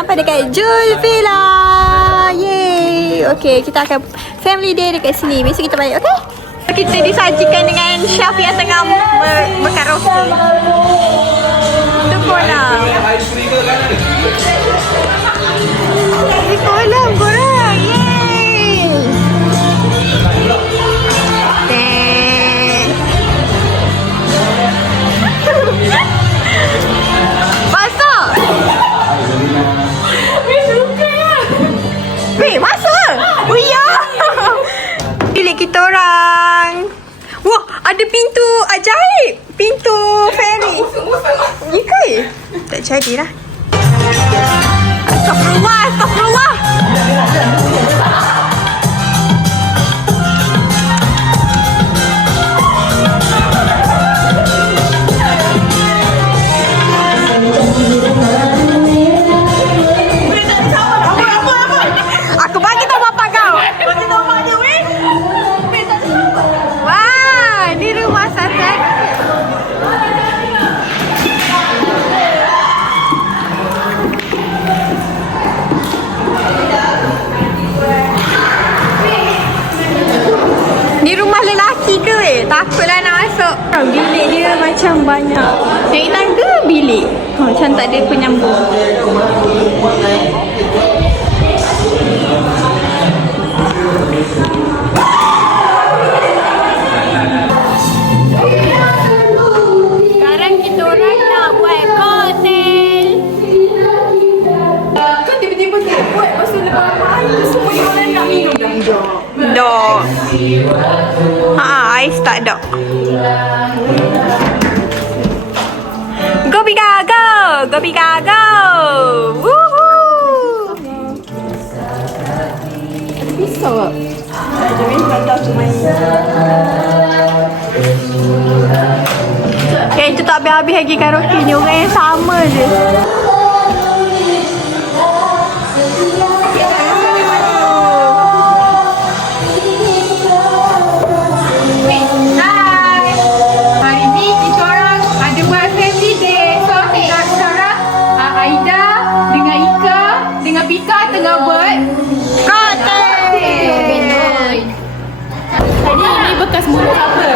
sampai dekat Julvilla. Yeay. Okay, kita akan family day dekat sini. Besok kita balik, okay? Kita disajikan dengan chef yang tengah berkaraoke. Itu kolam. Ini kolam korang. Yeay. Masuk. Weh, masuk. Oh ya. Bilik kita orang. Wah, ada pintu ajaib. Pintu feri. Ya ke? Tak jadilah. Astagfirullah, astagfirullah. Aku bagi tahu bapak kau. Bagi tahu mak dia, weh. Wah, ni rumah Sasak. Ni rumah lelaki ke, weh? Takutlah nak masuk. Bilik dia macam banyak. Yang tangga bilik. Macam tak ada penyambung. Sekarang kita orang nak buat koktel. Kan tiba-tiba saya buat masa lepas air semua orang nak minum dah. Dok. Ais tak dok. Go Pika go. Go Pika go. Woohoo. Pisau tak? Jadi tak cuma Okay, itu tak habis-habis lagi karaoke ni. Orang yang sama je. hari ni kita orang ada buat family day. So kita orang Aida dengan Ika dengan Pika tengah buat Koktel. Tadi ini bekas mulut apa?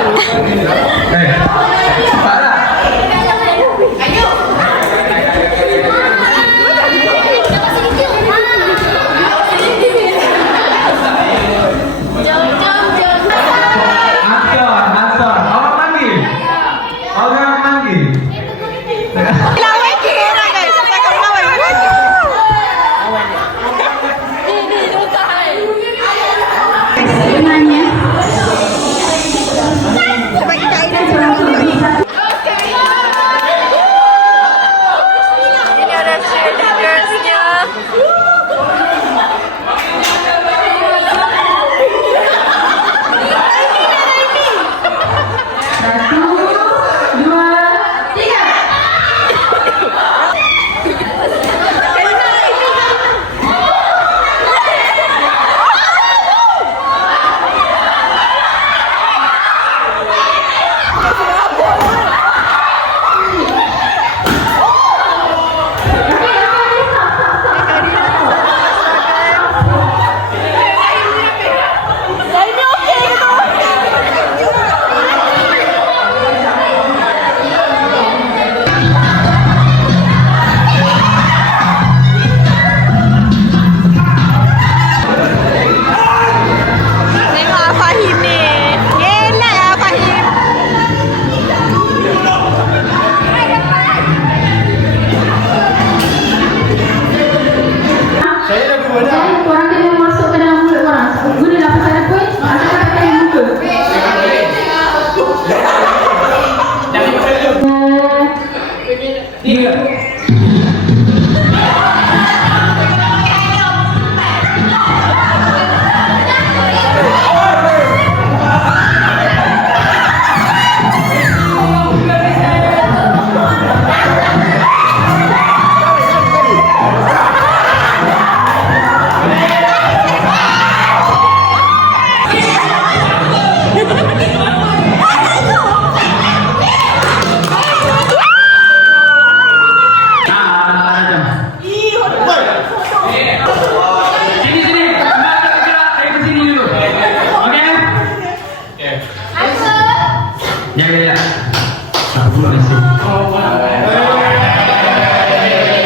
Lawan ke orang kan? Siapa akan lawan? Sebab kita Aida sebab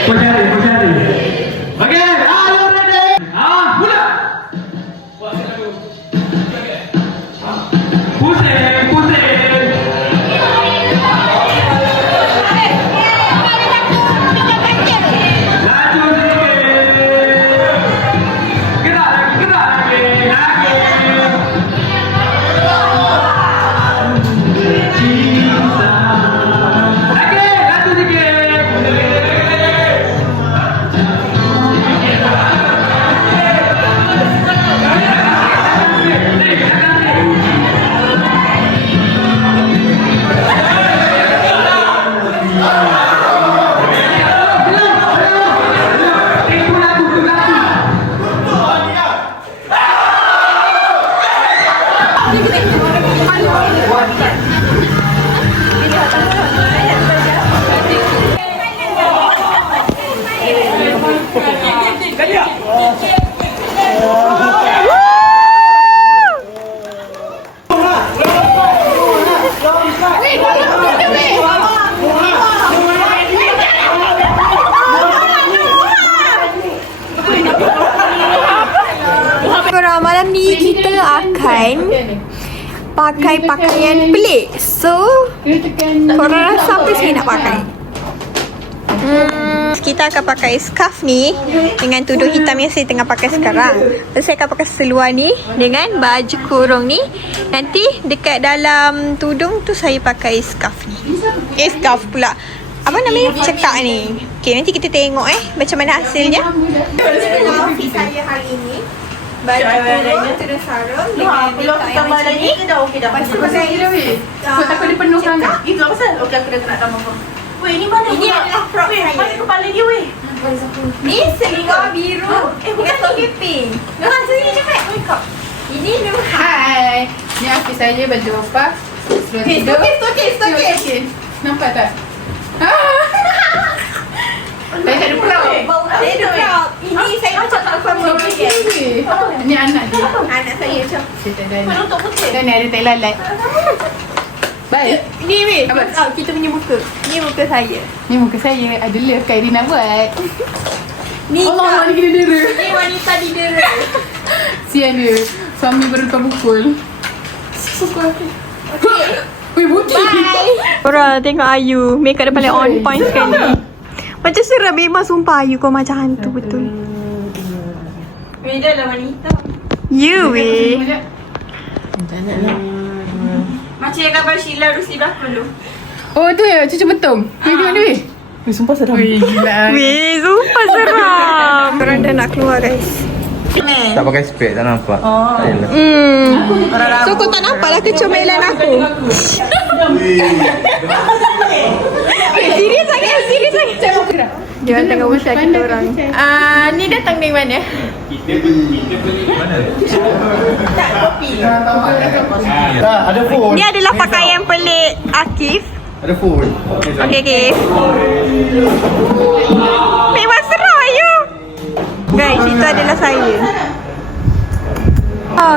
Okay, are you ready? Mula. Pusing. Laju sedikit. Gerak lagi. Cinta. Lagi, laju sedikit. Korang, malam ni kita akan pakai pakaian pelik. So, korang rasa apa saya nak pakai? Kita akan pakai scarf ni dengan tudung hitam yang saya tengah pakai sekarang. Lepas saya akan pakai seluar ni dengan baju kurung ni. Nanti dekat dalam tudung tu saya pakai scarf ni. Scarf pula. Apa namanya? Cekak ni. Okay, nanti kita tengok macam mana hasilnya. Outfit saya hari ini. Baju kurung, tudung sarung dengan makeup yang macam ni. Lepas tu saya So takut dia penuh sangat. Itu apa pasal? Okey, aku dah tak nak tambah apa. Weh, ni mana? Ini adalah frog saya. Mana kepala dia, weh? Ni seluar biru dengan topi pink. Nuhan, sini cepat. Makeup. Ini Nuhan. Hai. Ni outfit saya baju apa? Stokis. Nampak tak? Saya tak ada proud. Saya ada proud. Ini saya macam tak sama dia. Ni anak dia. Anak saya macam. Saya tak ada Mana anak. untuk putih? Dan ni ada tai lalat. Baik. Ni weh. Apa? Kita punya muka. Ni muka saya. Ni muka saya. Ada love Kak Irina buat. Ni Allah, ni kena dera. Ni wanita di dera. Sian dia. Suami baru lepas pukul. Weh, putih. Bye. Korang tengok Ayu. Makeup dia paling on point sekali. Macam seram memang sumpah Ayu kau macam hantu betul. Dia lah wanita. You weh. Macam yang gambar Sheila Rusli belakang tu. Oh, tu ya? Cucu betung. Weh, tengok ni, weh. Weh, sumpah seram. Weh, gila. Weh, sumpah seram. Korang dah nak keluar guys. Tak pakai spek, tak nampak. Tak yalah. So kau tak nampak lah kecomelan aku. Serius sangat. Dia orang tengah usah kita orang. Ni datang dari mana? Tak, ada phone. Ni adalah pakaian pelik Akif. Ada phone. Okay. Memang seram Ayu. Guys, itu adalah saya.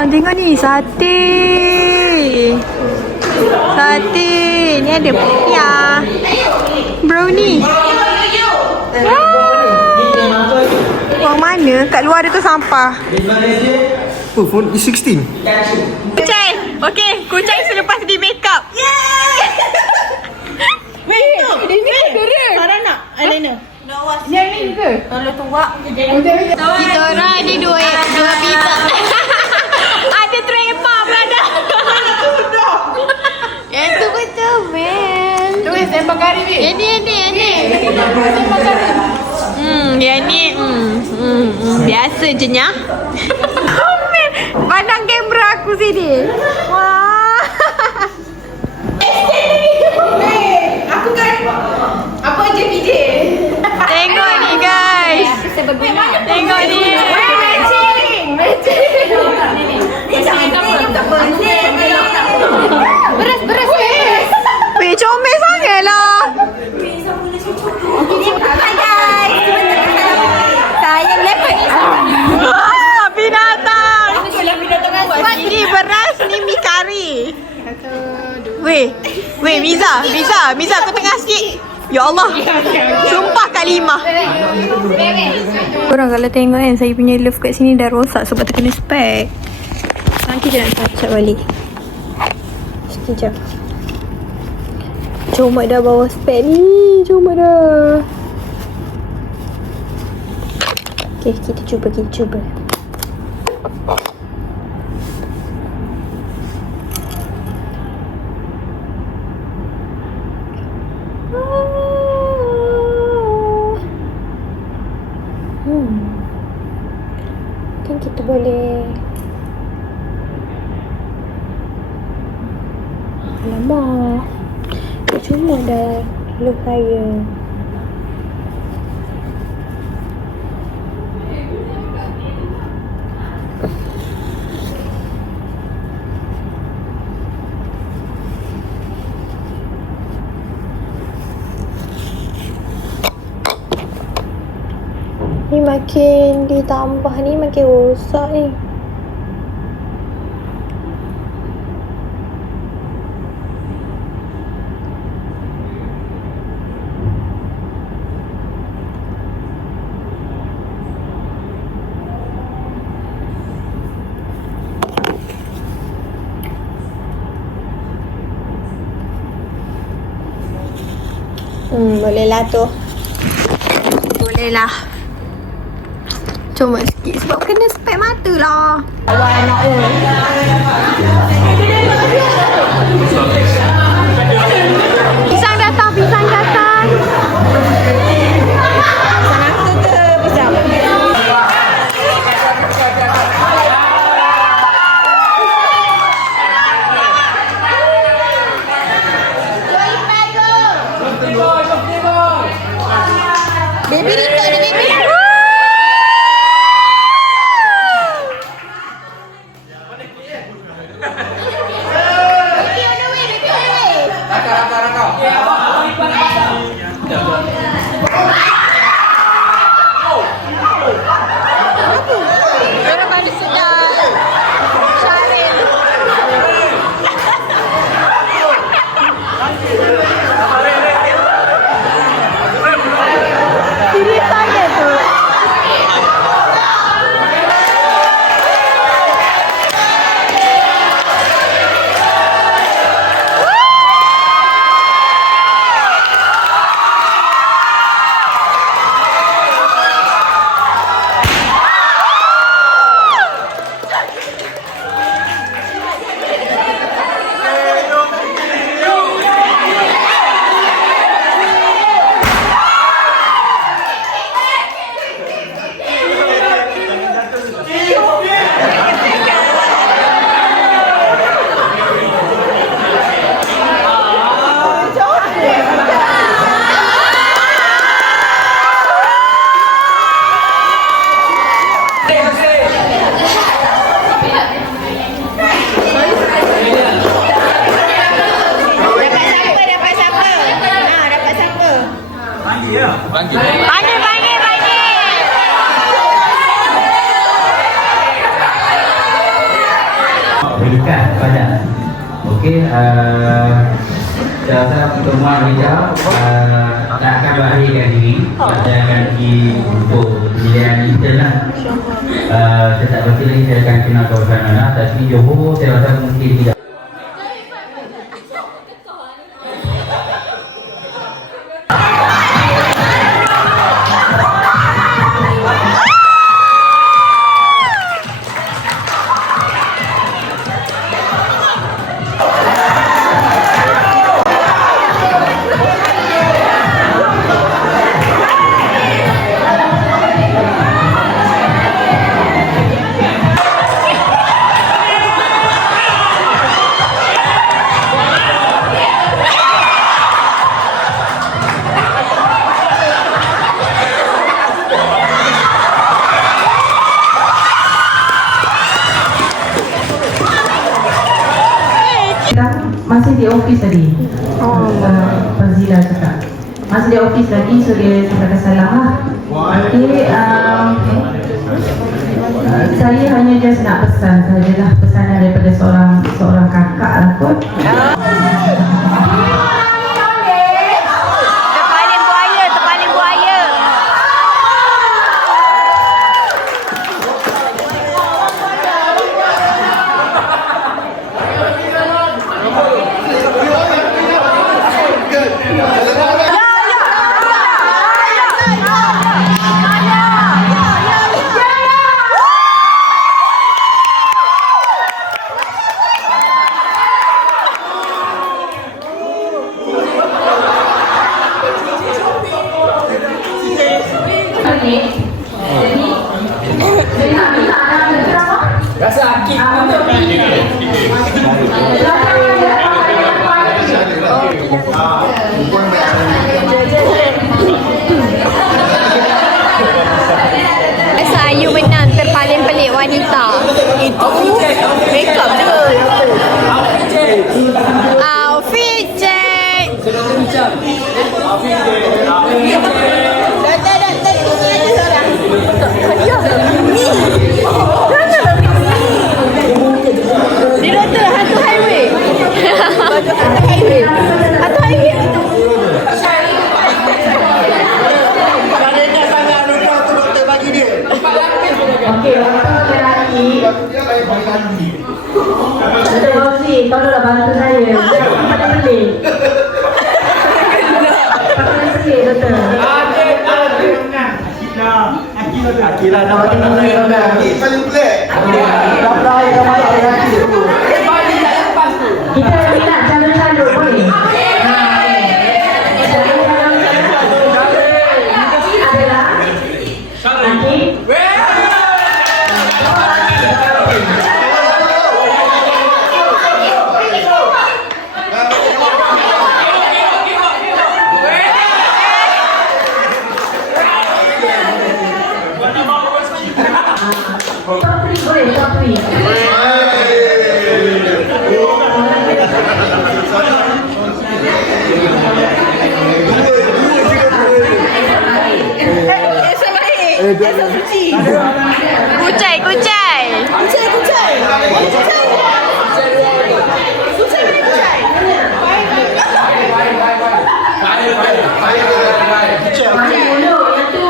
Tengok ni, sate. Ni ada pia. Brownie. Orang mana? Kat luar ada tu sampah. Oh, phone is 16. Kucai. Okay, Kucai selepas di make up. Ini dera. Sarah nak eyeliner. Ni ni ke? Kalau tuak. Kita orang ada dua pizza. Ada tremor berada. Yang tu betul, man. Tu weh, sembang kari, weh. Yang ni. Sembang kari. Yang ni biasa je nya. Pandang kamera aku sini. Wah. Aku kan apa je video. Tengok ni guys. Tengok ni. Beras. Weh, comel sangat lah. Hai guys. Saya lepas ni. Binatang. Ni beras, ni mi kari. Weh, Miza, kau tengah sikit. Ya Allah. Sumpah Kak Lima. Korang kalau tengok kan, saya punya love kat sini dah rosak sebab terkena spek. Sekarang kita nak cacat balik. Sekejap. Comot dah bawah spek ni. Comot dah. Okay, kita cuba. Mungkin kita boleh. Alamak, cuma dah love saya. Ni makin ditambah ni makin rosak ni. Boleh lah tu. Boleh lah. Comot sikit sebab kena spek mata lah. Awak anak pisang datang. Pisang aku ke pisang? Baby Rito ni baby. Panggil. Berikan kepada. Okey, saya rasa pertemuan kita tak akan berakhirkan diri. Saya akan pergi untuk pilihan intern lah. Saya tak pasti lagi saya akan kenal kawasan mana. Tapi Johor saya rasa mungkin tidak. Masih di office tadi. Fazila cakap masih di office lagi, so dia cakap salah lah. Okey, saya hanya just nak pesan sajalah, pesanan daripada seorang kakak lah kot. Kepala Rasa akid Rasa Ayu menang terpaling pelik wanita. Itu makeup je. Outfit check. Dia kata hantu highway. Hantu highway. Hantu highway. Okey, untuk lelaki. Doktor Fauzi, tolonglah bantu saya. Pada beli. Pakai sikit, doktor. Akilah nama paling pelik. Kita minat calon-calon boleh? Adalah Akid. Top 3 boleh, top 3. Kucai, kucai. Mana mulut yang tu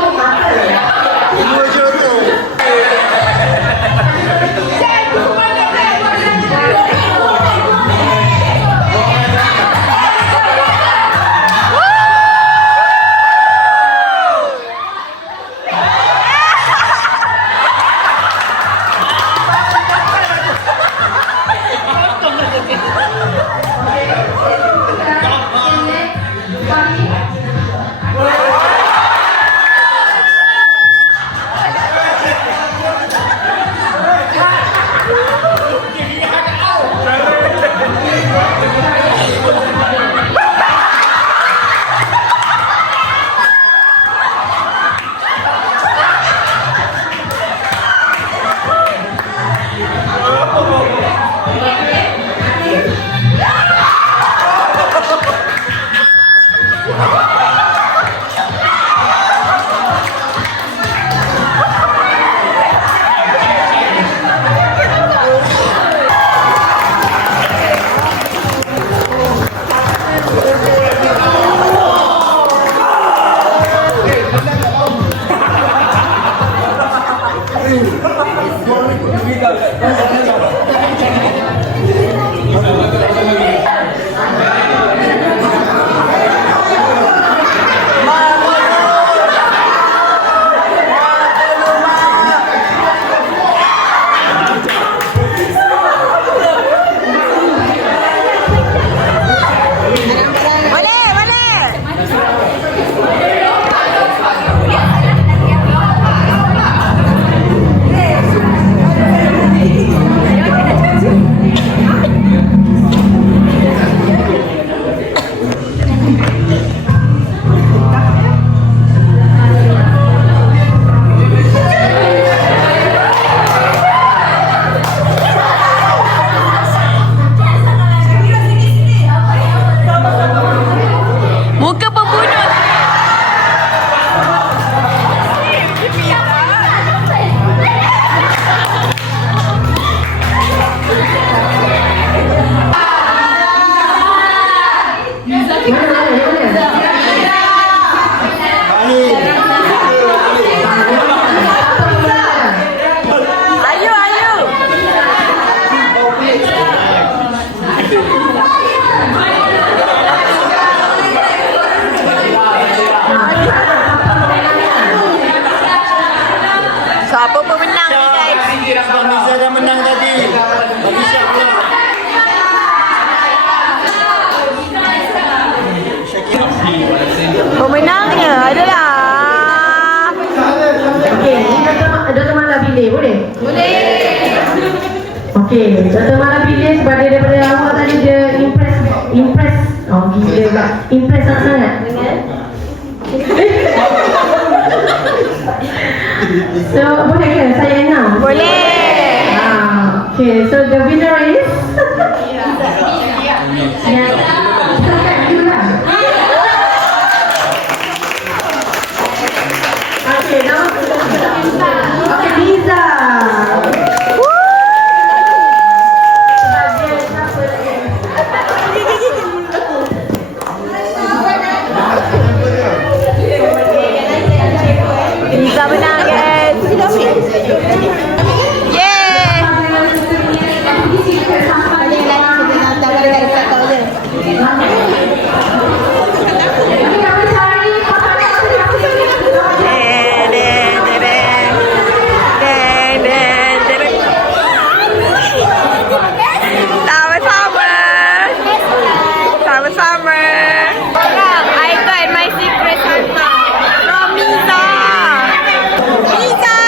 Siapa pemenang ni guys? Abang Nizar dah menang tadi. Bagi Syak pula. Pemenangnya adalah Boleh? Okey, Dr. Mala pilih sebab dia daripada awal tadi dia impress. Oh, gila pula. Impress sangat. So, boleh ke saya announce? Boleh. Okay, so the winner is yang cakap you lah. Okay, nama okay, Liza. Liza menang guys. Yeay. Sama-sama. I got my secret Santa from Liza. Liza.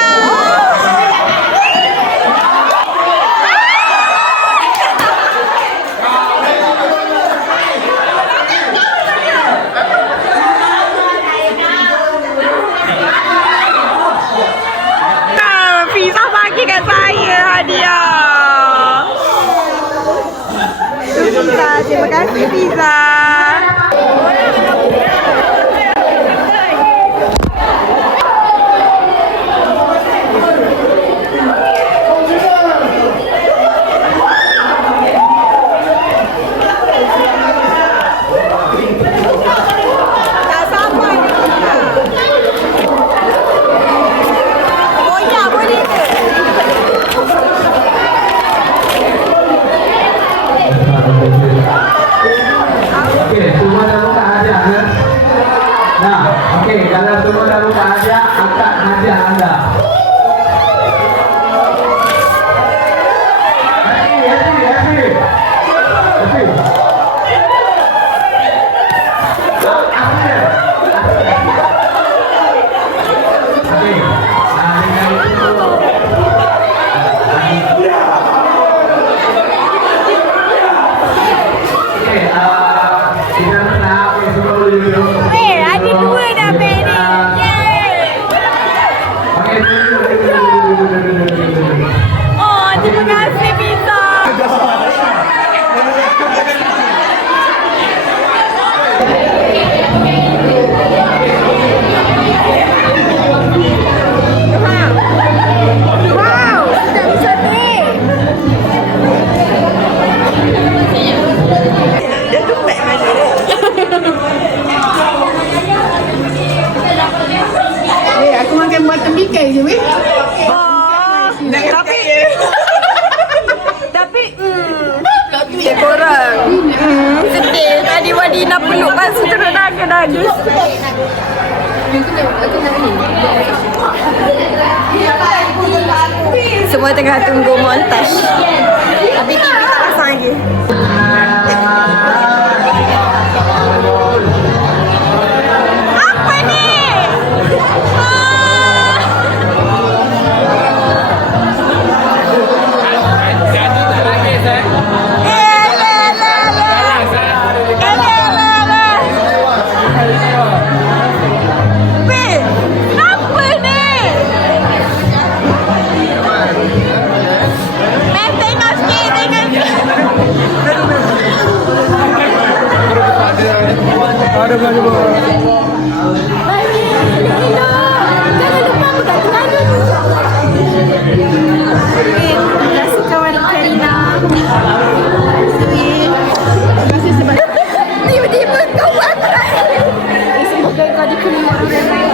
Fiza bagi kat saya hadiah. Fiza, terima kasih Fiza. Tak sampai. Goyang boleh ke? Okey, semua dah buka hadiah ya? Nah, okey, kalau semua dah buka hadiah, angkat hadiah anda. Happy. Okey, dengan itu kita nak semua boleh duduk. Ada dua dah Penny. Yeay. Okey, Oh, terima kasih Fiza. Wow, cantik. Dia tumpek mana? Aku makan buatan bikai je weh. Tapi dia korang sedih tadi Wadina peluk lepas tu terus nangis. Semua tengah tunggu montage. Tapi TV tak pasang lagi. Apa ni? Ada belanja bawa. Tiba-tiba kau buat apa? Semoga kau diterima orang ramai.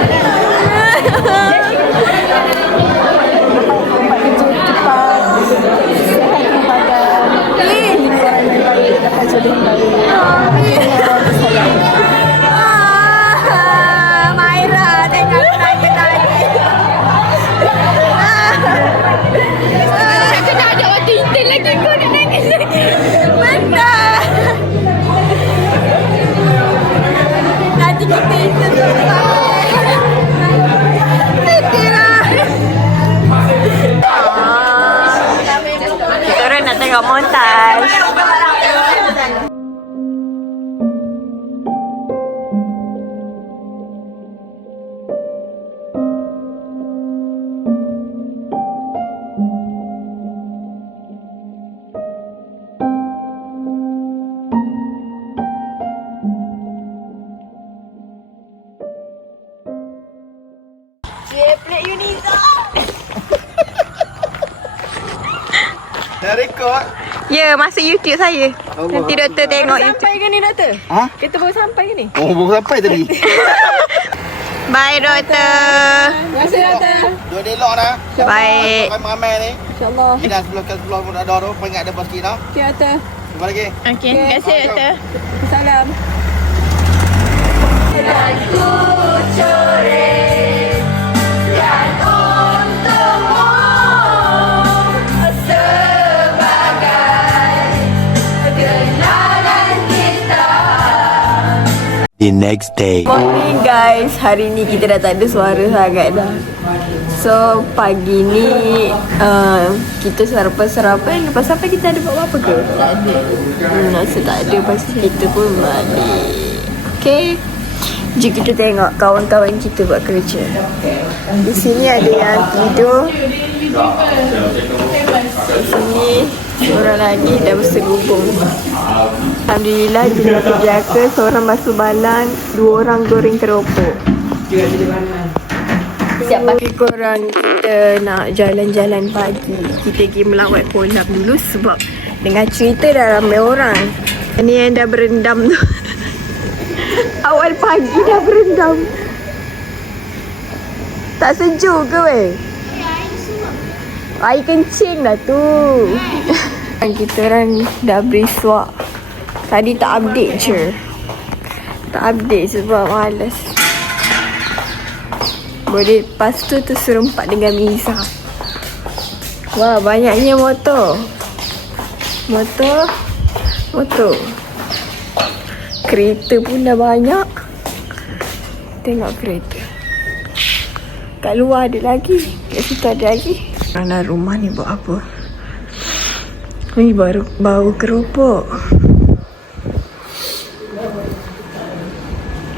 Sehat badan. tengok montaj. Dah rekod. Ya, masuk YouTube saya. Nanti doktor tengok YouTube. Sampai ke ni doktor? Ha? Kita baru sampai ke ni? Oh, baru sampai tadi. Bye doktor. Terima kasih doktor. Dua delok dah. Baik. Ramai-ramai ni. InsyaAllah. Kita sebelah pun ada tu. Peringat depan sikit dah. Okay doktor. Jumpa lagi. Okey, terima kasih doktor. Salam. The next day. Morning guys, hari ni kita dah tak ada suara sangat dah. So pagi ni kita sarapan. Lepas sampai kita ada buat apa ke? Tak ada. Rasa tak ada, lepas tu kita pun balik. Okay, jom kita tengok kawan-kawan kita buat kerja. Di sini ada yang tidur. Di sini seorang lagi dah berserubung. Alhamdulillah kita terjaga. Seorang basuh balang, 2 orang goreng keropok. Siap pagi korang, kita nak jalan-jalan pagi. Kita pergi melawat kolam dulu sebab dengan cerita dah ramai orang. Ni yang dah berendam tu. Awal pagi dah berendam. Tak sejuk ke weh? Air kencing dah tu. Kita orang dah beri suak. Tadi tak update je. Tak update sebab malas. Boleh lepas tu serempak dengan Miza. Wah, banyaknya motor. Motor. Kereta pun dah banyak. Tengok kereta. Kat luar ada lagi. Kat situ ada lagi. Dalam rumah ni buat apa? Ni baru bau keropok.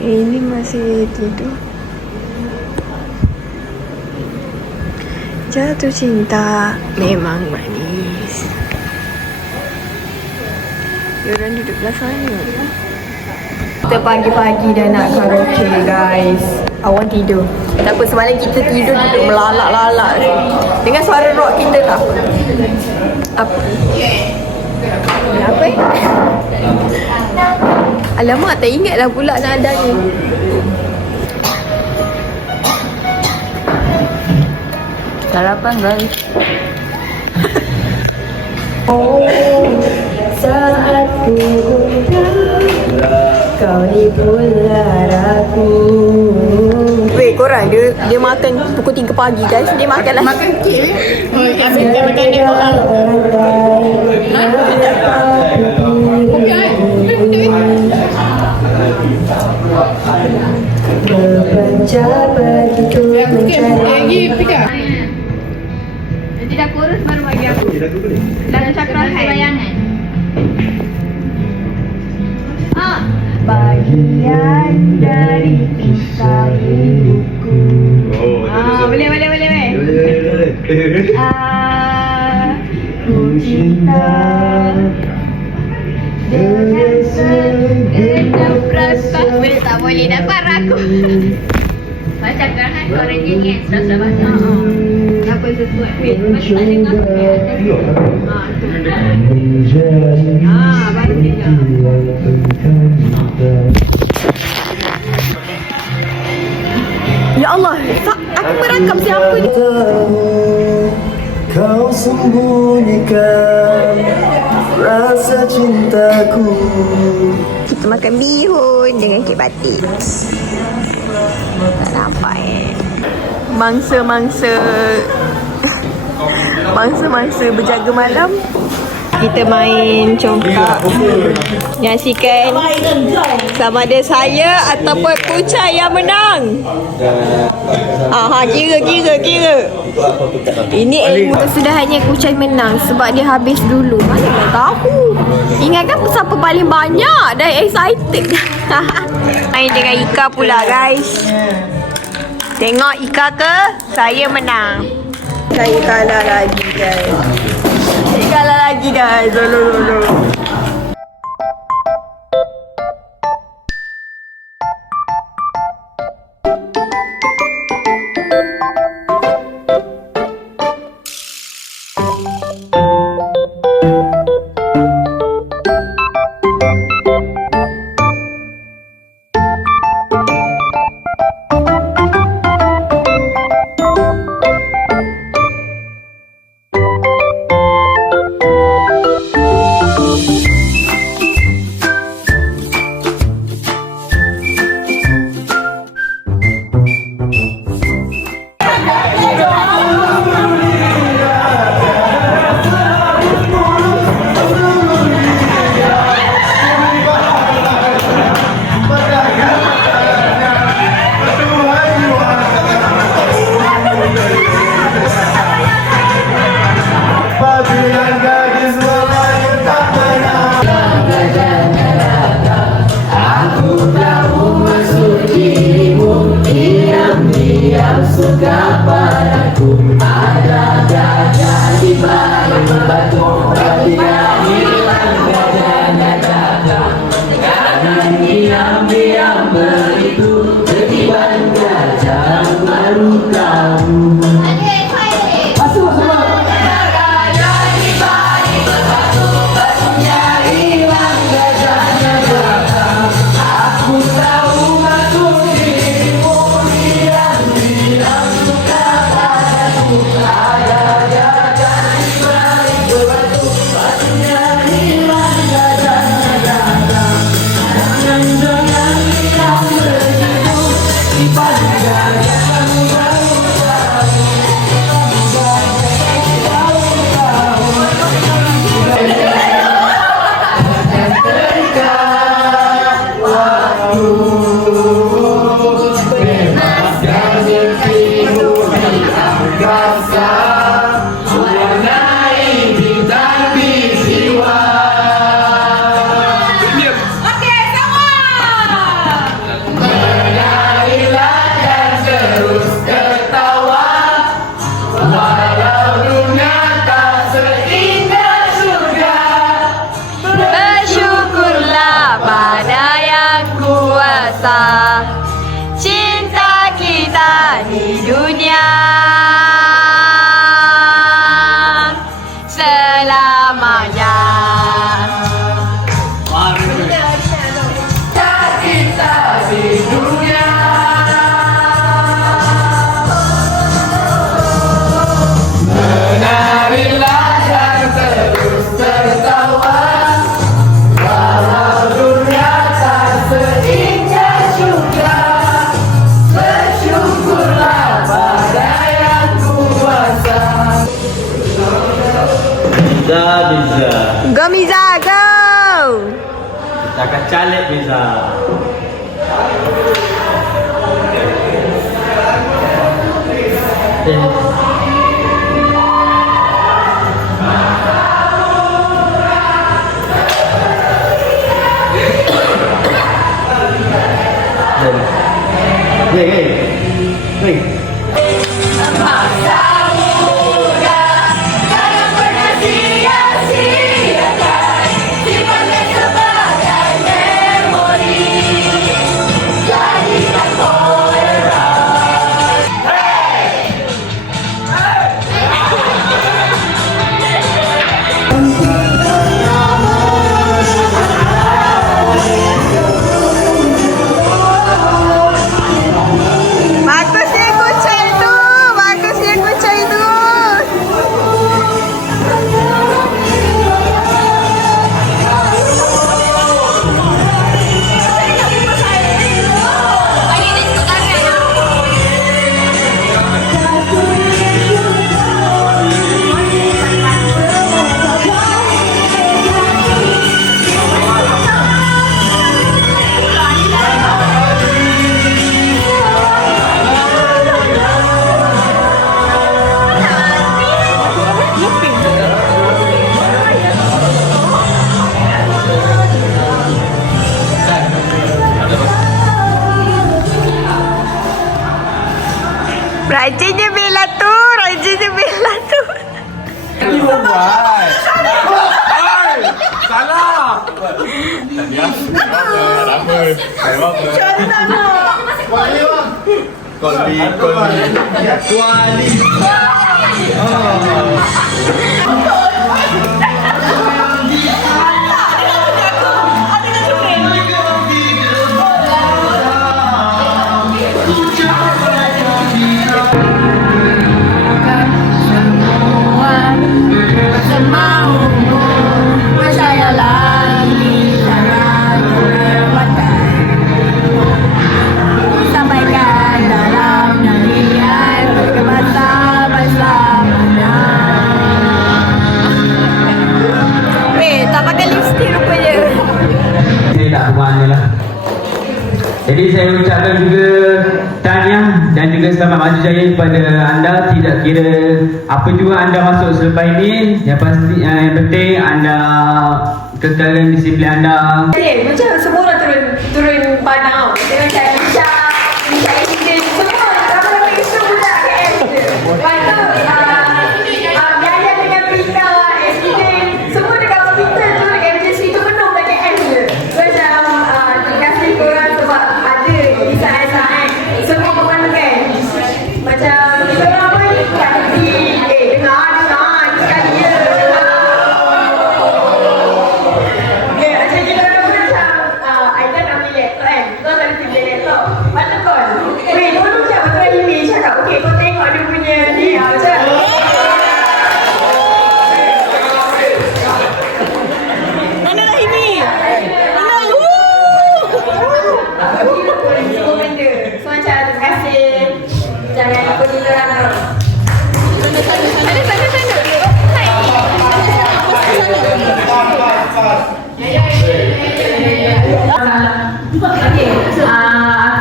Ini masih tidur. Jatuh cinta memang manis. Diorang duduk belah sana. Kita pagi-pagi dah nak karaoke guys. Awan tidur. Tak apa, semalam kita tidur duduk melalak-lalak. Dengan suara rock kita tak apa. Apa? Alamak, tak ingatlah pula nadanya. Sarapan guys. Oh, saat ku kau ni pular aku. Weh korang, dia makan pukul 3 pagi guys. Dia makan lah. Makan kek weh. Oh, asyik makan dia korang. Berpencar begitu mencari. Nanti dah kurus baru bagi aku. Dah cakap bayangan. Bagian dari kisah hidupku. Boleh. Aku cinta dengan segenap rasa. Boleh tak boleh dapat aku. Baca kan korang ni serasa baca. Apa sesuai? Lepas tak dengar. Baik juga. Ya Allah, aku merakam siapa ni? Kau sembunyikan rasa cintaku. Kita makan bihun dengan kek batik. Tak nampak Mangsa berjaga malam. kita main congkak. Nyaksikan sama ada saya ataupun Kucai yang menang. Kira. Ini ilmu kesudahannya Kucai menang sebab dia habis dulu. Mana nak tahu. Ingatkan siapa paling banyak. Dah excited. Main dengan Ika pula guys. Tengok Ika ke saya menang. Saya kalah lagi guys. Lolo. Cinta kita di dunia selamanya. Cinta kita di dunia. Menarilah dan terus tertawa, walau dunia tak seindah juga. Bersyukurlah pada yang kuasa. Bisa. Go Miza, go! Kita akan caleg Bisa. Hei. Sampaikan dalam nyanyian bersama-samanya. Tak pakai lipstick rupanya. Saya tak ke mana lah. Jadi saya ucapkan juga tahniah dan juga selamat maju jaya kepada anda. Tidak kira apa juga anda masuk selepas ini, yang pasti yang penting anda kekalkan disiplin anda. Macam semua orang turun padang. Dengan cakap Nisha Eden, semua ramai-ramai Islam budak KL je. Lepas tu Yaya dengan Pina, Eden, semua dekat hospital tu, dekat emergency tu penuh kat KL je. Macam terima kasih korang sebab ada di saat-saat semua memerlukan. Macam kita orang pun tak henti. Dengar sekali je. Macam kita orang pun macam Aida nak beli laptop kan. Kau tak beli laptop. Mana kau? Dulu macam betul Imi cakap, okey kau tengok dia punya ni macam. Mana lah Imi? Mana? Semua benda. So macam terima kasih. Jangan ikut kita orang.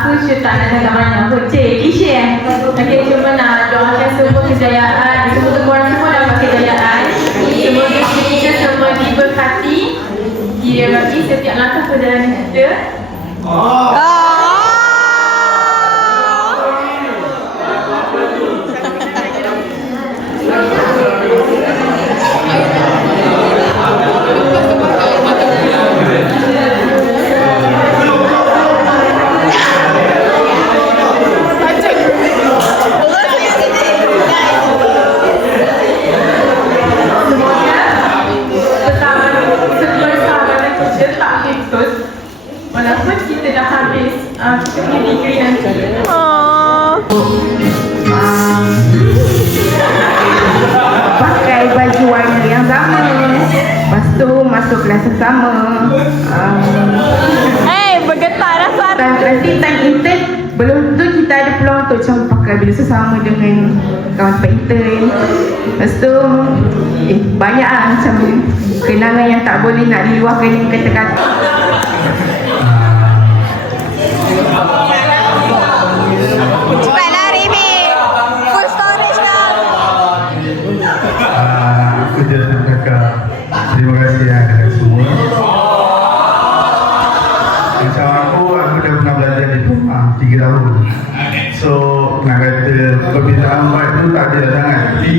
Aku tak nak cakap banyak pun. Share. Okay, cuma nak doakan semua kejayaan. Semoga korang semua dapat kejayaan. Semoga kita semua diberkati. Kira bagi setiap langkah perjalanan kita. Walaupun kita dah habis kita punya degree nanti. Pakai baju warna yang sama. Lepas tu masuk kelas yang sama. Bergetar lah suara. Nanti time intern, belum tu kita ada peluang untuk macam pakai baju sesama dengan kawan tempat intern. Lepas tu banyak lah macam kenangan yang tak boleh nak diluahkan dengan kata-kata. Cepatlah Rimi. Full storage dah. Aku just nak cakap terima kasih kepada semua. Macam aku dah pernah belajar di Pahang 3 tahun. So nak kata perbezaan baik tu tak ada sangat. Tapi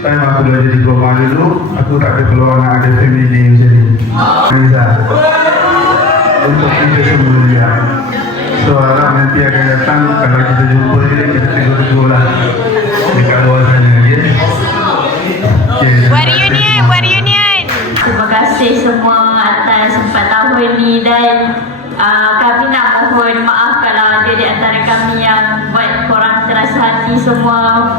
time aku belajar di Pahang dulu, aku tak ada peluang nak ada family day macam ni. Bisa untuk kita semua lihat. So harap nanti akan datang, kalau kita jumpa dia, kita tegur-tegur lah dekat luar sana, okay? Buat reunion. Terima kasih semua atas 4 tahun ni dan kami nak mohon maaf kalau ada di antara kami yang buat korang terasa hati semua.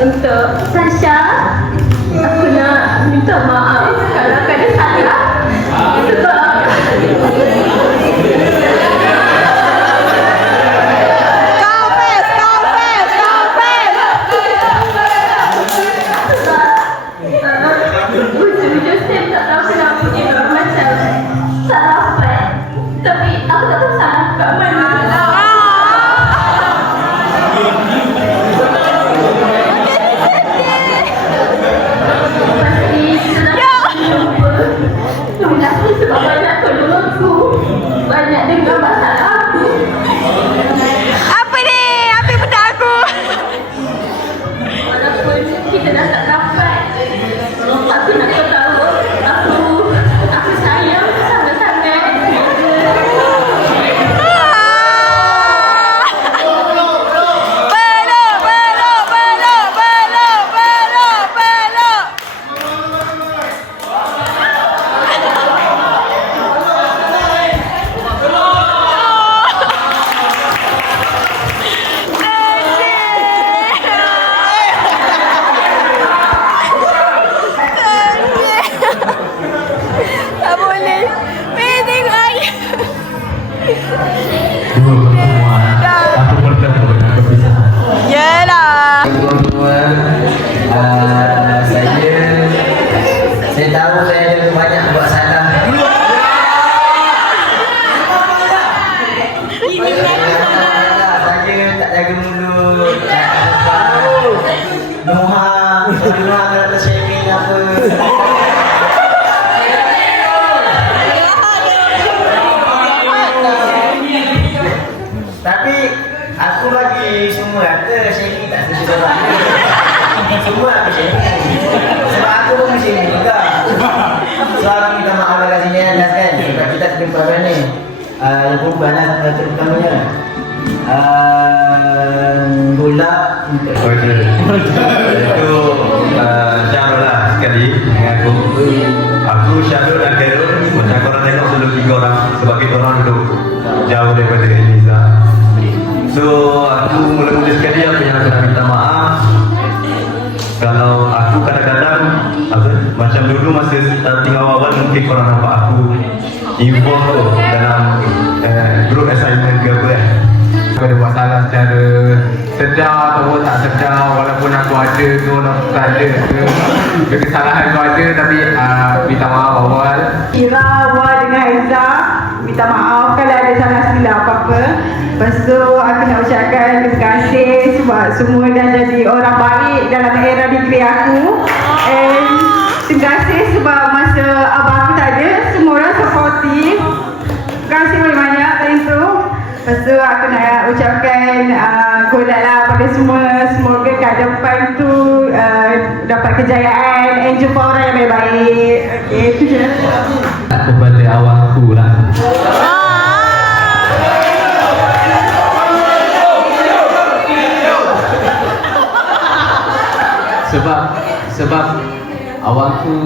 Untuk Sasha, aku nak minta maaf kalau ada salah sebab pasti sudah jumpa Nuha kata sharing apa. Tapi aku bagi semua kata sharing tak sesuai orang. Semua aku sharing. Sebab aku pun sharing juga. So aku minta maaf kat sini kan. Sebab kita perempuan ni. Yang perempuan lah terutamanya. Gula. Okey. Itu Syarul lah sekali dengan aku. Aku Syarul dan Khairul. Macam korang tengok dulu 3 orang. Sebab kita orang duduk jauh daripada Eliza. So aku mula-mula sekali aku yang nak minta maaf. Kalau aku kadang-kadang macam dulu masa starting awal mungkin korang nampak aku involve tu dalam group assignment ke apa kan. Aku ada buat salah secara sedar ataupun tak sedar, walaupun aku ada ke walaupun tak ada ke kesalahan tu ada, tapi minta maaf awal. Ira, Awal dengan Aiza, minta maaf kalau ada salah silap apa-apa. Lepas tu aku nak ucapkan terima kasih sebab semua dah jadi orang baik dalam era degree aku. And terima kasih sebab masa abang aku tak ada, semua orang supportive. Terima kasih banyak-banyak dari tu. Lepas tu aku nak ucapkan golat lah pada semua. Semoga kat depan tu dapat kejayaan and jumpa orang yang baik-baik. Okay, itu je. Kepada awalku lah. Sebab awalku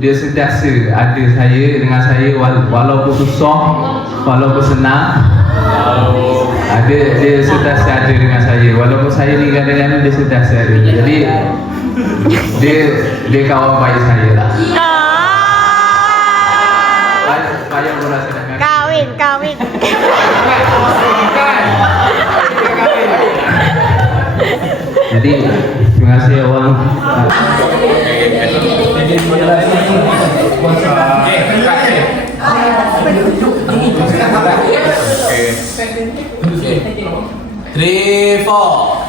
dia sentiasa ada saya dengan saya walaupun susah, walaupun senang. Dia sentiasa ada dengan saya walaupun saya ni kadang-kadang dia sentiasa ada. Jadi dia kawan baik saya lah. Payah pun rasa dengan Kawin. jadi terima kasih awal. Three, four.